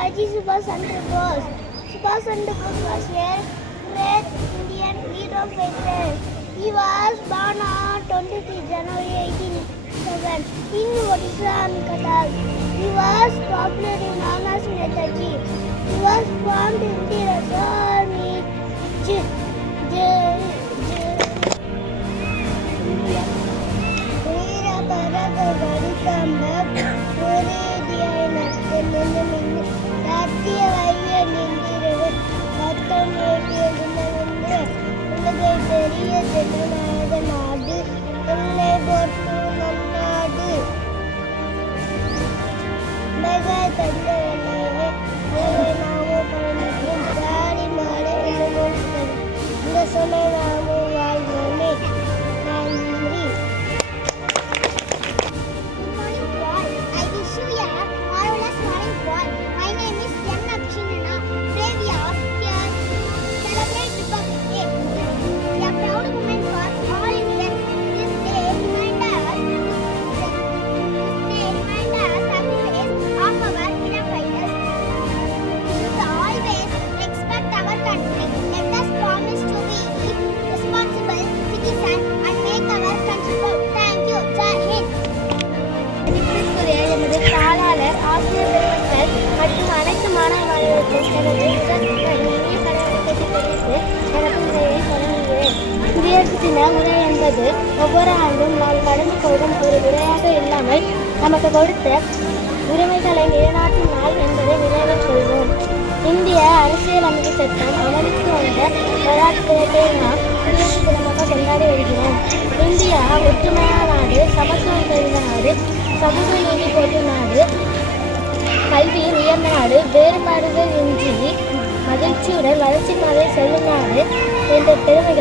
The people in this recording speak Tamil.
Netaji Subhash Chandra Bose. Subhash Chandra Bose was a great Indian leader of freedom. He was born on 23 January 1807 in Odisha and Cuttack. He was popularly known as Netaji. He was formed in the Army. பெரிய ஜனநாயக நாடு எல்லை போட்டு நன்னாடு மெக தந்த எல்லையே நாமோ பழமைக்கும் தாடி மாலை இந்த சொல்ல நாமோ வாழ்வோமே நன்றி. I wish you a marvelous morning, boy. My name is N. Abhinana. Brave here celebrate Republic Day. We are proud moment for all Indians. This day remind us sacrifice of our freedom fighters. We should always respect our country. Let us promise to be responsible citizens and make our country proud. Thank you. Jai Hind. மதிப்பிற்குரிய எனது தாளாளர், ஆசிரியர் பெருமக்கள் மற்றும் அனைத்து மாணவ மாணவர்களுக்கும் எனது இனிய பணியை தெரிவித்து எனது உரையை தொடங்குகிறேன். குடியரசு தின உரை என்பது ஒவ்வொரு ஆண்டும் நாம் கடந்து கொள்ளும் ஒரு உரையாக இல்லாமல் நமக்கு கொடுத்த உரிமைகளை நிலைநாட்டும் நாள் என்பதை நினைவில் கொள்வோம். இந்திய அரசியலமைப்பு சட்டம் அமலுக்கு வந்த வரலாற்றை நாம் குடியரசு தினமாக கொண்டாடி வருகிறோம். இந்தியா ஒற்றுமையான நாடு, சமத்துவம் தெரிந்த நாடு, சமூக நீதி போன்ற நாடு, கல்வி உயர்ந்த நாடு, வேறுபாடுகள் இன்றி மகிழ்ச்சியுடன் வளர்ச்சி பாதையில் செல்லும் நாடு என்ற பெருமைகள்